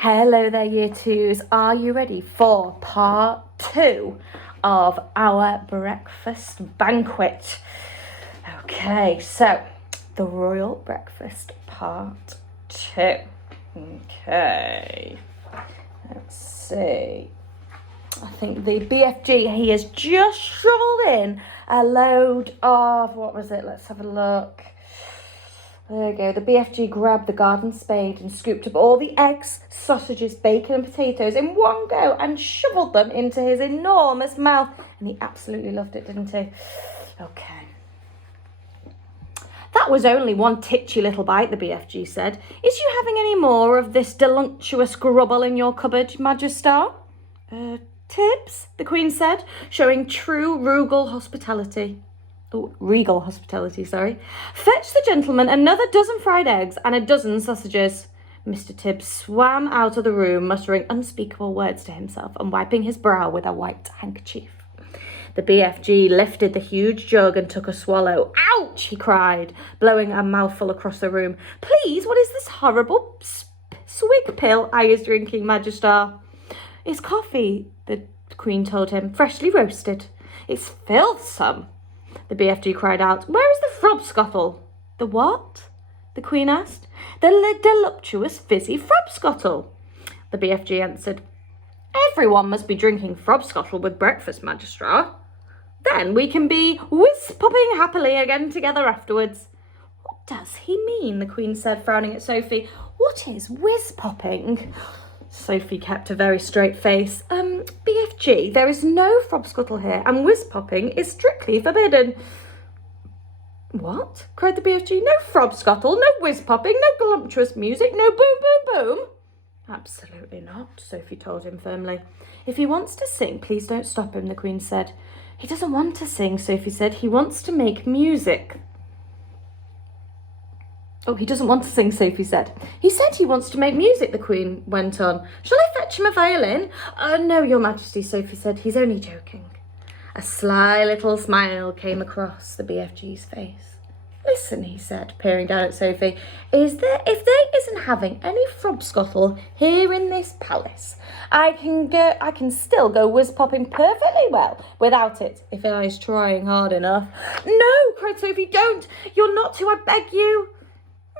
Hello there, Year 2s. Are you ready for part 2 of our breakfast banquet? Okay, so the royal breakfast part 2. Okay, let's see. I think the BFG, he has just shoveled in a load of, what was it? Let's have a look. There we go. The BFG grabbed the garden spade and scooped up all the eggs, sausages, bacon and potatoes in one go and shoveled them into his enormous mouth. And he absolutely loved it, didn't he? Okay. That was only one titchy little bite, the BFG said. Is you having any more of this delunctuous grubble in your cupboard, Magister? Tibbs, the Queen said, showing true regal hospitality. Fetch the gentleman another dozen fried eggs and a dozen sausages. Mr. Tibbs swam out of the room, muttering unspeakable words to himself and wiping his brow with a white handkerchief. The BFG lifted the huge jug and took a swallow. Ouch, he cried, blowing a mouthful across the room. Please, what is this horrible swig pill I is drinking, Magister? It's coffee, the Queen told him, freshly roasted. It's filthsome. The BFG cried out, Where is the frobscottle? The what? The Queen asked. The deluctuous fizzy frobscottle. The BFG answered, Everyone must be drinking frobscottle with breakfast, Magister. Then we can be whiz-popping happily again together afterwards. What does he mean? The Queen said, frowning at Sophie. What is whiz-popping? Sophie kept a very straight face. BFG, there is no frobscottle here, and whiz-popping is strictly forbidden. What? Cried the BFG. No frobscottle, no whiz-popping, no voluptuous music, no boom, boom, boom. Absolutely not, Sophie told him firmly. If he wants to sing, please don't stop him, the Queen said. He doesn't want to sing, Sophie said. He wants to make music. Oh, he doesn't want to sing, Sophie said. He said he wants to make music, the Queen went on. Shall I fetch him a violin? No, Your Majesty, Sophie said. He's only joking. A sly little smile came across the BFG's face. Listen, he said, peering down at Sophie, if there isn't having any frobscottle here in this palace, I can still go whiz-popping perfectly well without it, if I is trying hard enough. No, cried Sophie, don't. You're not to, I beg you.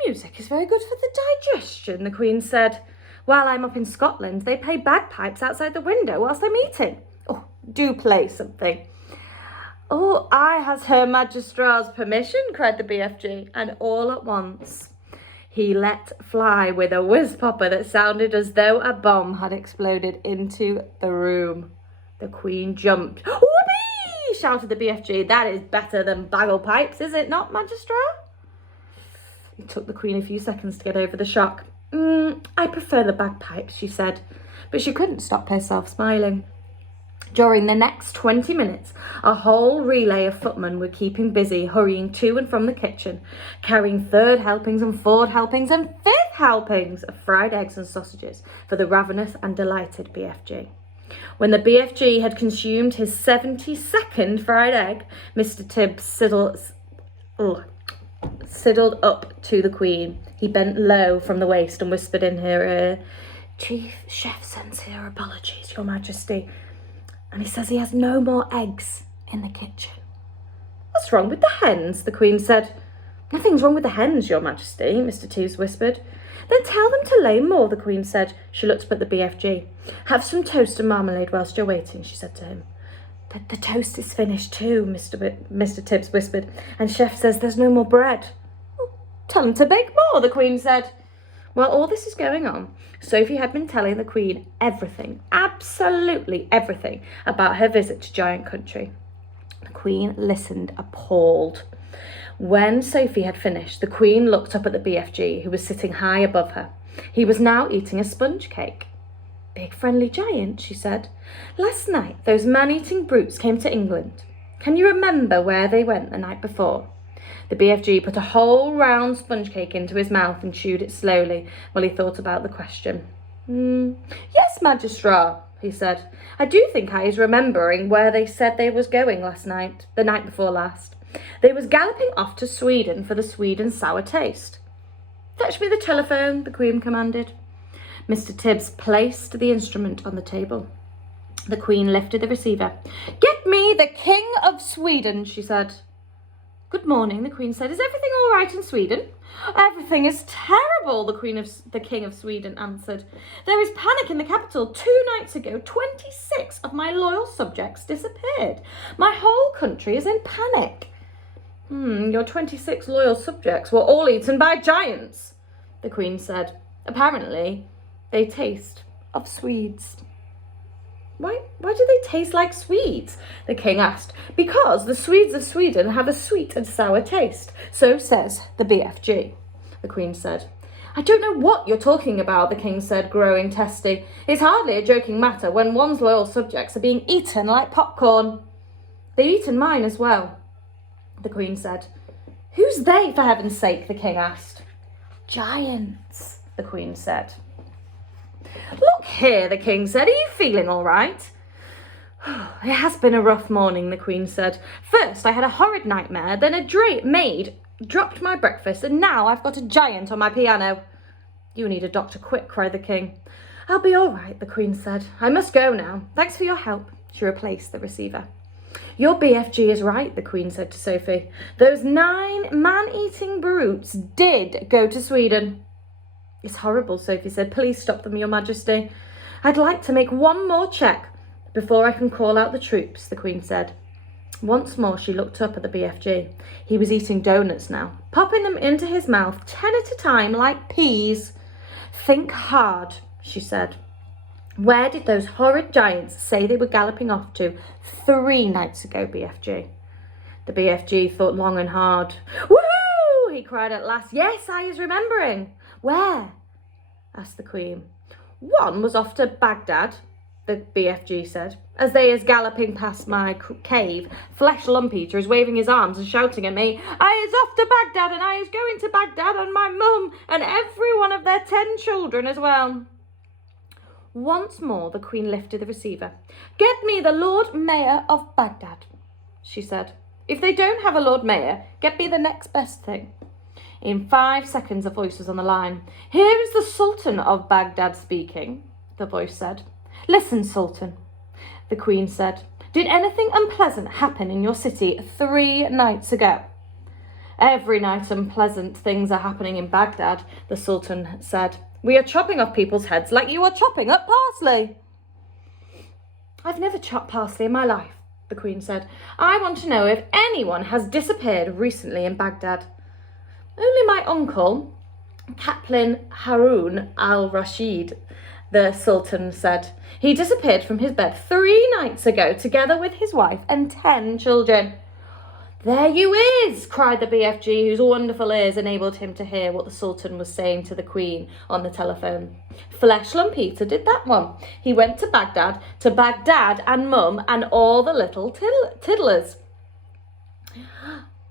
Music is very good for the digestion, the Queen said. While I'm up in Scotland, they play bagpipes outside the window whilst I'm eating. Oh, do play something. Oh, I has Her Magister's permission, cried the BFG, and all at once he let fly with a whiz-popper that sounded as though a bomb had exploded into the room. The Queen jumped. Whoopee! Shouted the BFG. That is better than bagpipes, is it not, Magister? It took the Queen a few seconds to get over the shock. I prefer the bagpipes, she said, but she couldn't stop herself smiling. During the next 20 minutes, a whole relay of footmen were keeping busy, hurrying to and from the kitchen, carrying third helpings and fourth helpings and fifth helpings of fried eggs and sausages for the ravenous and delighted BFG. When the BFG had consumed his 72nd fried egg, Mr. Tibbs sidled up to the Queen. He bent low from the waist and whispered in her ear, Chief Chef sends here apologies, Your Majesty, and he says he has no more eggs in the kitchen. What's wrong with the hens? The Queen said. Nothing's wrong with the hens, Your Majesty, Mr. Tibbs whispered. Then tell them to lay more, the Queen said. She looked up at the BFG. Have some toast and marmalade whilst you're waiting, she said to him. The toast is finished too, Mr. Tibbs whispered, and Chef says there's no more bread. Well, tell him to bake more, the Queen said. While all this is going on, Sophie had been telling the Queen everything, absolutely everything, about her visit to Giant Country. The Queen listened appalled. When Sophie had finished, the Queen looked up at the BFG, who was sitting high above her. He was now eating a sponge cake. Big friendly giant, she said. Last night, those man-eating brutes came to England. Can you remember where they went the night before? The BFG put a whole round sponge cake into his mouth and chewed it slowly while he thought about the question. Yes, Magister, he said. I do think I is remembering where they said they was going the night before last. They was galloping off to Sweden for the sweet and sour taste. Fetch me the telephone, the Queen commanded. Mr. Tibbs placed the instrument on the table. The Queen lifted the receiver. "Get me the King of Sweden," she said. "Good morning," the Queen said. "Is everything all right in Sweden?" "Everything is terrible," the King of Sweden answered. "There is panic in the capital. 2 nights ago, 26 of my loyal subjects disappeared. My whole country is in panic." Your 26 loyal subjects were all eaten by giants," the Queen said. "Apparently, they taste of Swedes." Why do they taste like Swedes?" the King asked. "Because the Swedes of Sweden have a sweet and sour taste. So says the BFG, the Queen said. "I don't know what you're talking about," the King said, growing testy. "It's hardly a joking matter when one's loyal subjects are being eaten like popcorn." "They've eaten mine as well," the Queen said. "Who's they, for heaven's sake?" the King asked. "Giants," the Queen said. "Look here," the King said. "Are you feeling all right?" "It has been a rough morning," the Queen said. "First I had a horrid nightmare, then a maid dropped my breakfast, and now I've got a giant on my piano." "You need a doctor quick," cried the King. "I'll be all right," the Queen said. "I must go now. Thanks for your help." She replaced the receiver. "Your BFG is right," the Queen said to Sophie. "Those 9 man-eating brutes did go to Sweden." "It's horrible," Sophie said. "Please stop them, Your Majesty." "I'd like to make one more check before I can call out the troops," the Queen said. Once more she looked up at the BFG. He was eating donuts now, popping them into his mouth 10 at a time like peas. "Think hard," she said. "Where did those horrid giants say they were galloping off to 3 nights ago, BFG? The BFG thought long and hard. "Woohoo!" he cried at last. "Yes, I is remembering." "Where?" asked the Queen. "One was off to Baghdad," the BFG said. "As they is galloping past my cave, Flesh Lumpeater is waving his arms and shouting at me, 'I is off to Baghdad, and I is going to Baghdad, and my mum, and every one of their 10 children as well.'" Once more the Queen lifted the receiver. "Get me the Lord Mayor of Baghdad," she said. "If they don't have a Lord Mayor, get me the next best thing." In 5 seconds a voice was on the line. "Here is the Sultan of Baghdad speaking," the voice said. "Listen, Sultan," the Queen said. "Did anything unpleasant happen in your city 3 nights ago?" "Every night unpleasant things are happening in Baghdad," the Sultan said. "We are chopping off people's heads like you are chopping up parsley." "I've never chopped parsley in my life," the Queen said. "I want to know if anyone has disappeared recently in Baghdad." "Only my uncle, Kaplan Harun al-Rashid," the Sultan said. "He disappeared from his bed 3 nights ago, together with his wife and 10 children. "There you is," cried the BFG, whose wonderful ears enabled him to hear what the Sultan was saying to the Queen on the telephone. "Flesh Lumpeater did that one. He went to Baghdad and Mum and all the little tiddlers."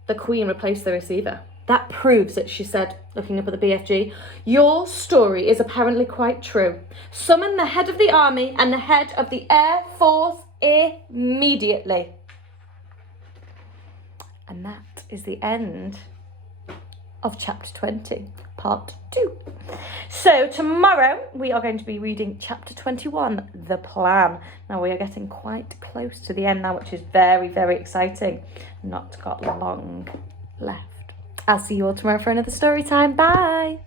The Queen replaced the receiver. "That proves it," she said, looking up at the BFG. "Your story is apparently quite true. Summon the head of the army and the head of the Air Force immediately." And that is the end of chapter 20, part 2. So tomorrow we are going to be reading chapter 21, The Plan. Now we are getting quite close to the end now, which is very, very exciting. Not got long left. I'll see you all tomorrow for another story time. Bye.